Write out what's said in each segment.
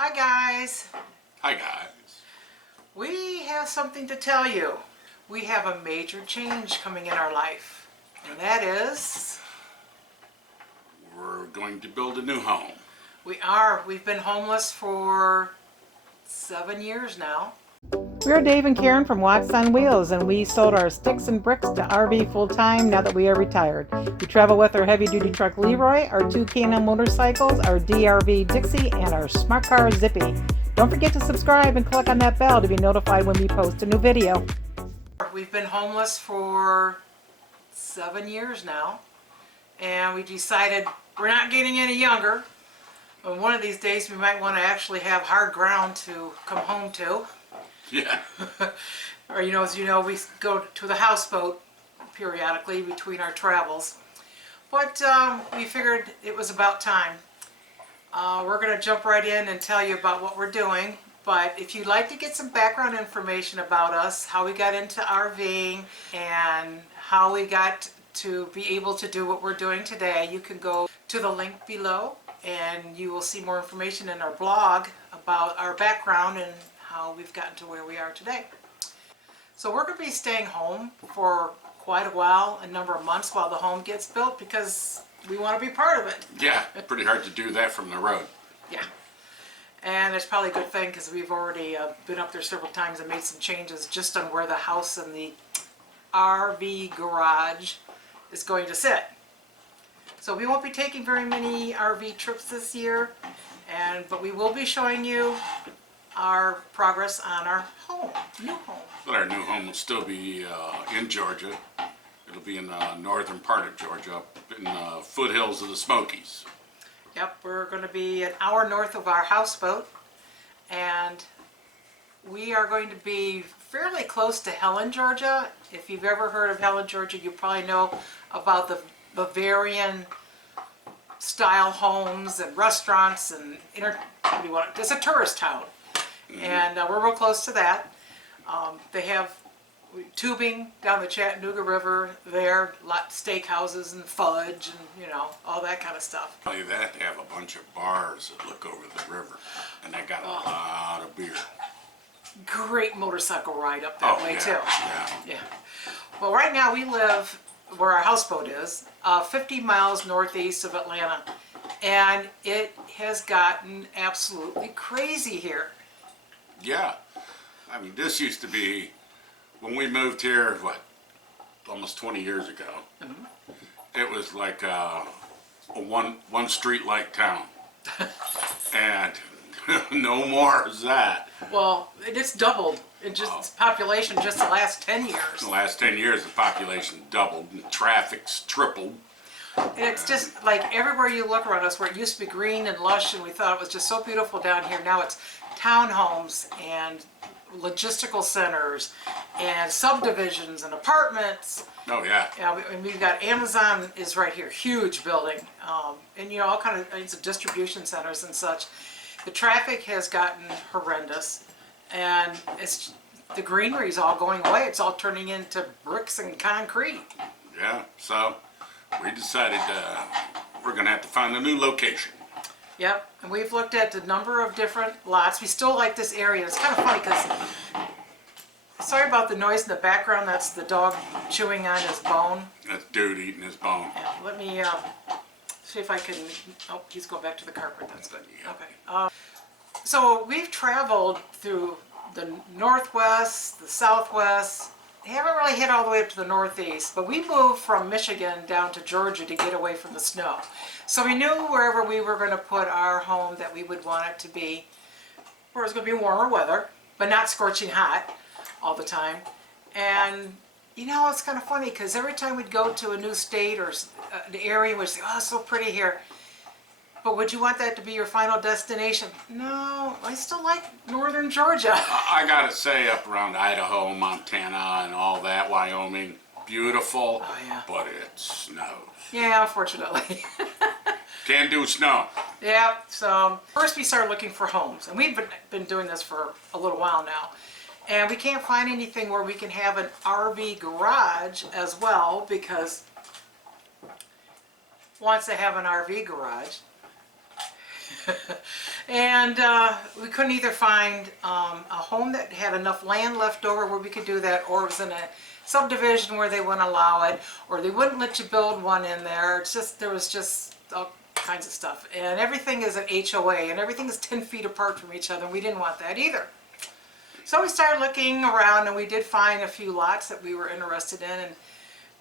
Hi guys. Hi guys. We have something to tell you. We have a major change coming in our life, and that is We're going to build a new home. we are. We've been homeless for 7 years now. We're Dave and Karen from Watts on Wheels, and we sold our sticks and bricks to RV full-time now that we are retired. We travel with our heavy-duty truck Leroy, our two K&L motorcycles, our 𝗣𝗟𝗏𝗟𝗏𝗧𝗏, and our smart car Zippy. Don't forget to subscribe and click on that bell to be notified when we post a new video. We've been homeless for 7 years now, and we decided we're not getting any younger. And one of these days we might want to actually have hard ground to come home to. Yeah. Or, as you know, we go to the houseboat periodically between our travels. But we figured it was about time. We're going to jump right in and tell you about what we're doing. But if you'd like to get some background information about us, how we got into RVing, and how we got to be able to do what we're doing today, you can go to the link below and you will see more information in our blog about our background and how we've gotten to where we are today. So we're going to be staying home for quite a while, a number of months while the home gets built, because we want to be part of it. Yeah, pretty hard to do that from the road. Yeah. And it's probably a good thing because we've already been up there several times and made some changes just on where the house and the RV garage is going to sit. So we won't be taking very many RV trips this year, but we will be showing you our progress on our home, new home. But our new home will still be in Georgia. It'll be in the northern part of Georgia, up in the foothills of the Smokies. Yep, we're going to be an hour north of our houseboat, and we are going to be fairly close to Helen, Georgia. If you've ever heard of Helen, Georgia, you probably know about the Bavarian style homes and restaurants and it's a tourist town. Mm-hmm. And we're real close to that. They have tubing down the Chattanooga River there, steakhouses and fudge and all that kind of stuff. Tell you that, they have a bunch of bars that look over the river, and they got a lot of beer. Great motorcycle ride up that way too. Yeah. Well, right now we live where our houseboat is, 50 miles northeast of Atlanta, and it has gotten absolutely crazy here. Yeah. I mean, this used to be, when we moved here, almost 20 years ago, mm-hmm. It was like a one street light town. And no more is that. Well, it's doubled in just population just the last 10 years. In the last 10 years, the population doubled and traffic's tripled. And it's just like everywhere you look around us, where it used to be green and lush and we thought it was just so beautiful down here, now it's townhomes and logistical centers and subdivisions and apartments. Oh yeah. Yeah, and we've got Amazon is right here, huge building, and all kinds of distribution centers and such. The traffic has gotten horrendous, and the greenery's all going away. It's all turning into bricks and concrete. Yeah, so we decided we're going to have to find a new location. Yep, and we've looked at a number of different lots. We still like this area. It's kind of funny because, sorry about the noise in the background, that's the dog chewing on his bone. That's dude eating his bone. Yeah, let me see if I can, he's going back to the carpet, that's good. Okay. So we've traveled through the northwest, the southwest. We haven't really hit all the way up to the northeast, but we moved from Michigan down to Georgia to get away from the snow. So we knew wherever we were going to put our home that we would want it to be, where it was going to be warmer weather, but not scorching hot all the time. And it's kind of funny because every time we'd go to a new state or an area, we'd say, oh, it's so pretty here. But would you want that to be your final destination? No, I still like northern Georgia. I gotta say, up around Idaho, Montana, and all that, Wyoming, beautiful, but it snows. Yeah, unfortunately. Can't do snow. Yeah, so first we started looking for homes, and we've been doing this for a little while now. And we can't find anything where we can have an RV garage as well, because once they have an RV garage, And we couldn't either find a home that had enough land left over where we could do that, or it was in a subdivision where they wouldn't allow it, or they wouldn't let you build one in there. It's just, there was just all kinds of stuff. And everything is an HOA, and everything is 10 feet apart from each other. We didn't want that either. So we started looking around, and we did find a few lots that we were interested in, and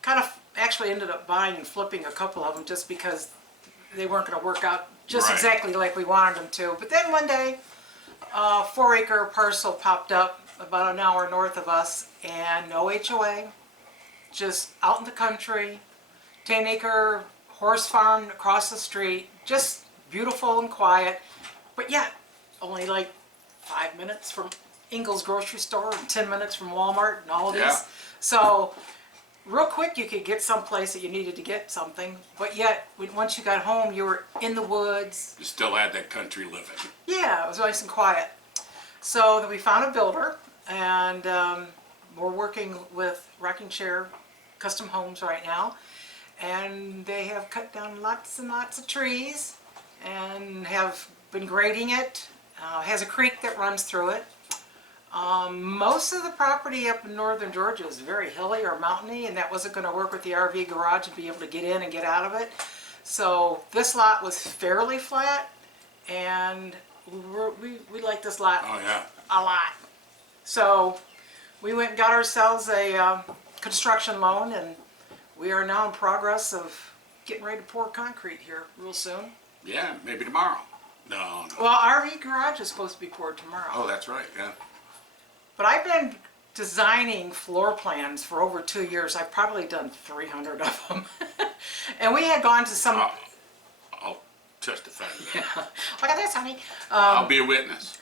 kind of actually ended up buying and flipping a couple of them just because they weren't going to work out just exactly like we wanted them to. But then one day, a 4-acre parcel popped up about an hour north of us, and no HOA, just out in the country, 10-acre horse farm across the street, just beautiful and quiet, but yet only like 5 minutes from Ingles grocery store and 10 minutes from Walmart and all Yeah. these. So real quick you could get someplace that you needed to get something, but yet once you got home you were in the woods. You still had that country living. Yeah, it was nice and quiet. So then we found a builder, and we're working with Rocking Chair Custom Homes right now, and they have cut down lots and lots of trees and have been grading it. Has a creek that runs through it. Most of the property up in northern Georgia is very hilly or mountainy, and that wasn't going to work with the RV garage and be able to get in and get out of it. So this lot was fairly flat, and we like this lot Oh, yeah. a lot. So we went and got ourselves a construction loan, and we are now in progress of getting ready to pour concrete here real soon. Yeah, maybe tomorrow. No. Well, RV garage is supposed to be poured tomorrow. Oh, that's right, yeah. But I've been designing floor plans for over 2 years. I've probably done 300 of them. And we had gone to some... I'll testify. Look at this, honey. I'll be a witness.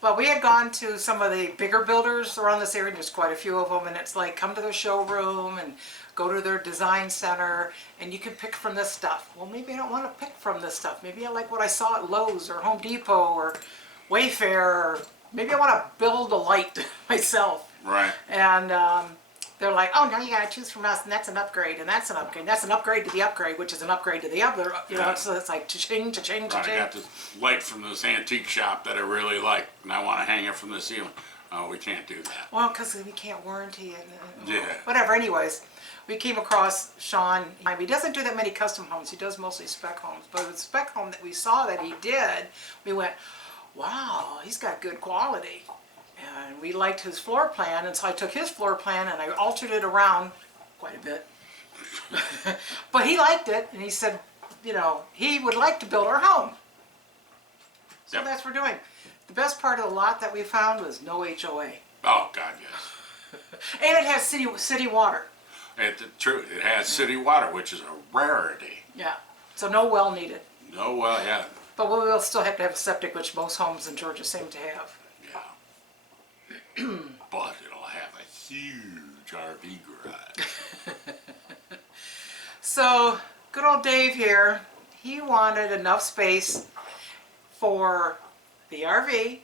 But we had gone to some of the bigger builders around this area. There's quite a few of them, and it's like come to their showroom and go to their design center, and you can pick from this stuff. Well, maybe I don't want to pick from this stuff. Maybe I like what I saw at Lowe's or Home Depot or Wayfair, or maybe I want to build a light myself. Right. And they're like, oh, no, you got to choose from us, and that's an upgrade, and that's an upgrade, and that's an upgrade to the upgrade, which is an upgrade to the other, you know, so it's like cha-ching, cha-ching, I cha-ching. got this light from this antique shop that I really like, and I want to hang it from the ceiling. Oh, we can't do that. Well, because we can't warranty it. Yeah. Whatever, anyways. We came across Sean. He doesn't do that many custom homes. He does mostly spec homes. But the spec home that we saw that he did, we went, wow, he's got good quality. And we liked his floor plan, and so I took his floor plan and I altered it around quite a bit. But he liked it, and he said, you know, he would like to build our home. So Yep. that's what we're doing. The best part of the lot that we found was no HOA. Oh, God, yes. And it has city water. It's true. It has city water, which is a rarity. Yeah. So no well needed. No, well, yeah. But we will still have to have a septic, which most homes in Georgia seem to have. Yeah. But it'll have a huge RV garage. So good old Dave here, he wanted enough space for the RV,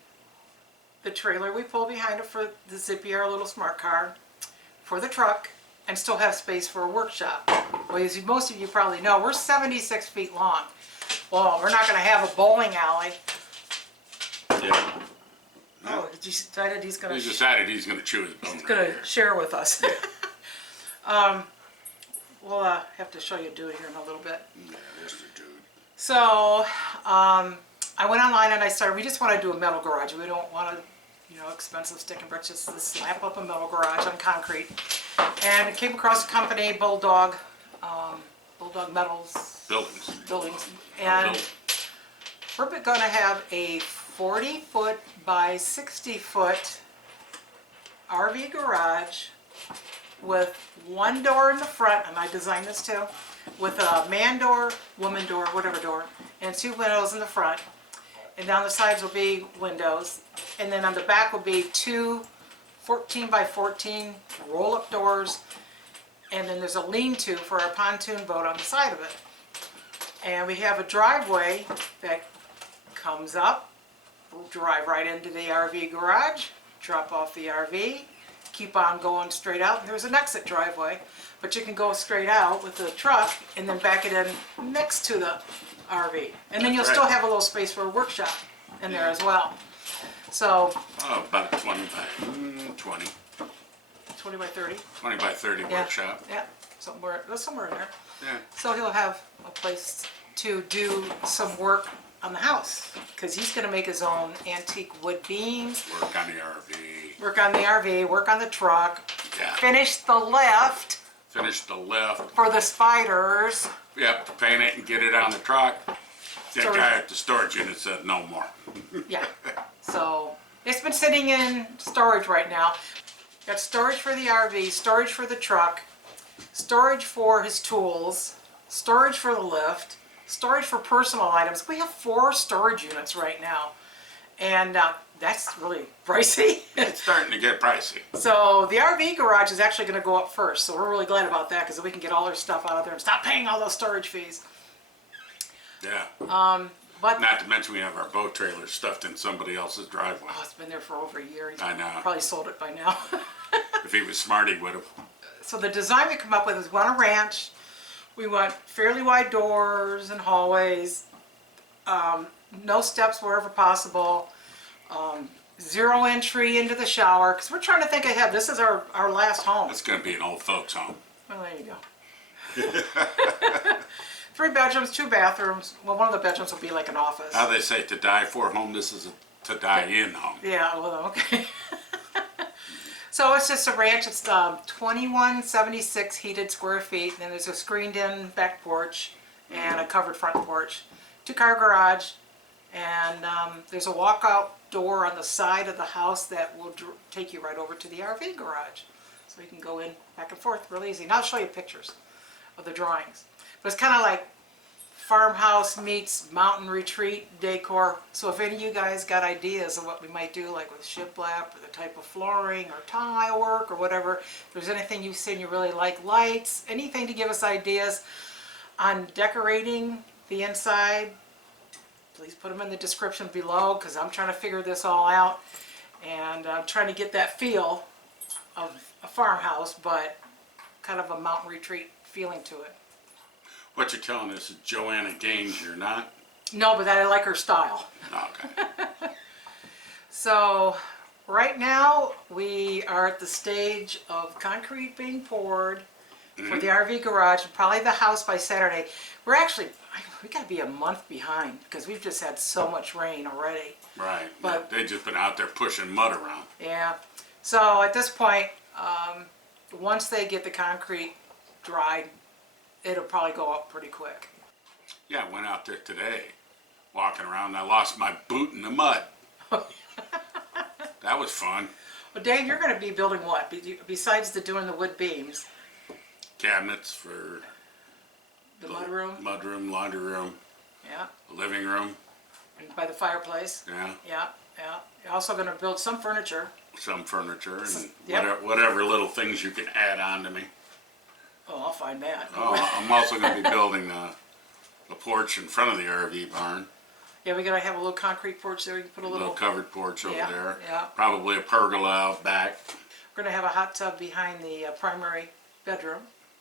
the trailer we pull behind it for the Zippy, our little smart car, for the truck, and still have space for a workshop. Well, as most of you probably know, we're 76 feet long. Well, we're not going to have a bowling alley. Yeah. Oh, he decided he's going He to decided he's going to chew his bone. He's going to share with us. We'll have to show you do it here in a little bit. Yeah, there's the dude. So I went online and I started, we just want to do a metal garage. We don't want to, you know, expensive stick and bricks, just slap up a metal garage on concrete. And I came across a company, Bulldog Metals Buildings. And we're going to have a 40-foot by 60-foot RV garage with one door in the front, and I designed this too, with a man door, woman door, whatever door, and 2 windows in the front. And down the sides will be windows. And then on the back will be 2 14 by 14 roll-up doors. And then there's a lean-to for our pontoon boat on the side of it. And we have a driveway that comes up, we'll drive right into the RV garage, drop off the RV, keep on going straight out, and there's an exit driveway, but you can go straight out with the truck and then back it in next to the RV. And then you'll That's still right. have a little space for a workshop in there as well. So, Oh, about 20 by 20. 20 by 30. 20 by 30 Yeah. workshop. Yeah, somewhere in there. Yeah. So he'll have a place to do some work on the house, because he's going to make his own antique wood beams, Work on the RV. work on the RV, work on the truck, Yeah. finish the lift Finish the lift. for the spiders. Yep, paint it and get it on the truck. That Storage. guy at the storage unit said no more. Yeah, so it's been sitting in storage right now. Got storage for the RV, storage for the truck, storage for his tools, storage for the lift, storage for personal items. We have 4 storage units right now, and that's really pricey. It's starting to get pricey. So the RV garage is actually going to go up first, so we're really glad about that, because we can get all our stuff out of there and stop paying all those storage fees. Yeah. But Not to mention we have our boat trailer stuffed in somebody else's driveway. oh, it's been there for over a year. He's I know. probably sold it by now. If he was smart, he would have. So the design we come up with is we want a ranch. We want fairly wide doors and hallways, no steps wherever possible, 0 entry into the shower, because we're trying to think ahead. This is our last home. It's going to be an old folks' home. Well, there you go. 3 bedrooms, 2 bathrooms. Well, one of the bedrooms will be like an office. How they say to die for home, this is a to die in home. Yeah, well, okay. So it's just a ranch. It's 2176 heated square feet, and then there's a screened-in back porch and a covered front porch, 2-car garage, and there's a walkout door on the side of the house that will take you right over to the RV garage. So you can go in back and forth real easy. And I'll show you pictures of the drawings. But it's kind of like farmhouse meets mountain retreat decor. So if any of you guys got ideas of what we might do, like with shiplap or the type of flooring or tile work or whatever, if there's anything you've seen you really like, lights, anything to give us ideas on decorating the inside, please put them in the description below, because I'm trying to figure this all out, and I'm trying to get that feel of a farmhouse, but kind of a mountain retreat feeling to it. What you're telling us is 𝗍𝗟𝗔𝗬𝗟𝗏, you're not? No, but I like her style. Okay. So right now we are at the stage of concrete being poured for the RV garage, and probably the house by Saturday. We got to be a month behind, because we've just had so much rain already. Right. But- They just been out there pushing mud around. Yeah. So at this point, once they get the concrete dried, it'll probably go up pretty quick. Yeah, I went out there today, walking around, and I lost my boot in the mud. That was fun. Well, Dave, you're going to be building what? Besides doing the wood beams? Cabinets for The mudroom? mudroom, laundry room, Yeah. living room. And by the fireplace? Yeah, Yeah, yeah. You're also going to build some furniture. some furniture and Yep. whatever little things you can add on to me. Oh, I'll find that. Oh, I'm also going to be building a porch in front of the RV barn. Yeah, we're going to have a little concrete porch there. You can put a A little... little covered porch over Yeah, there. yeah. Probably a pergola out back. We're going to have a hot tub behind the primary bedroom.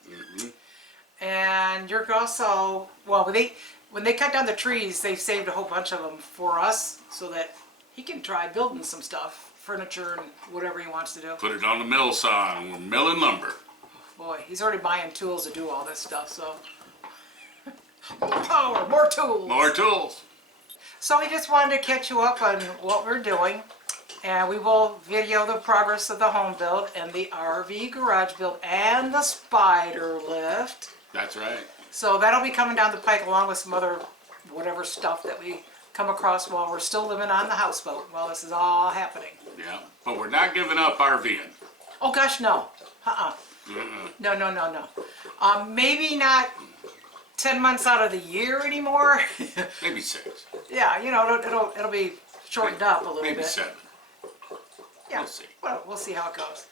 Mm-hmm. And you're also, well, when they cut down the trees, they saved a whole bunch of them for us, so that he can try building some stuff, furniture and whatever he wants to do. Put it on the mill saw and we're milling lumber. Boy, he's already buying tools to do all this stuff, so. More power, more tools. More tools. So we just wanted to catch you up on what we're doing, and we will video the progress of the home build and the RV garage build and the spider lift. That's right. So that'll be coming down the pike, along with some other whatever stuff that we come across while we're still living on the houseboat while this is all happening. Yeah, but we're not giving up RVing. Oh gosh, no. No. Maybe not 10 months out of the year anymore. Maybe 6. Yeah, you know, it'll be shortened up a little Maybe bit. 7. Yeah, We'll see. Well, we'll see how it goes.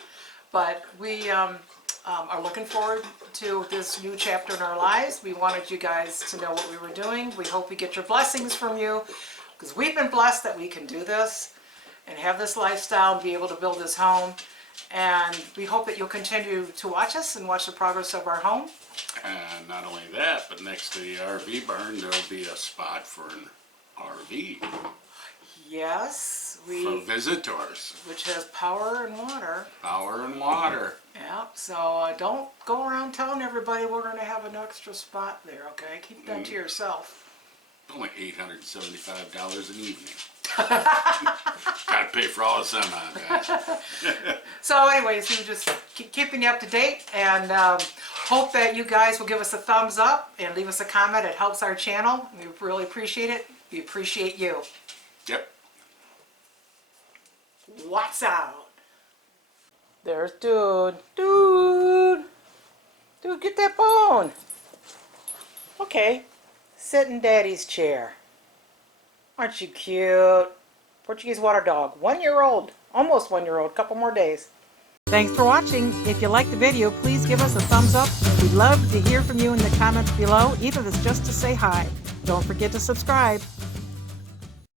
But we are looking forward to this new chapter in our lives. We wanted you guys to know what we were doing. We hope we get your blessings from you, because we've been blessed that we can do this and have this lifestyle and be able to build this home. And we hope that you'll continue to watch us and watch the progress of our home. And not only that, but next to the RV barn, there'll be a spot for an RV Yes, for visitors. which has power and water. Power and water. Yeah, so don't go around telling everybody we're going to have an extra spot there, okay? Keep that to yourself. Only $875 an evening. Gotta pay for all the semi, guys. So anyways, we're just keeping you up to date, and hope that you guys will give us a thumbs up and leave us a comment. It helps our channel. We really appreciate it. We appreciate you. Yep. What's out? There's Dude. Dude, get that bone. Okay, sit in Daddy's chair. Aren't you cute? Portuguese water dog, 1 year old, almost 1 year old, couple more days. Thanks for watching. If you liked the video, please give us a thumbs up. We'd love to hear from you in the comments below, even if it's just to say hi. Don't forget to subscribe.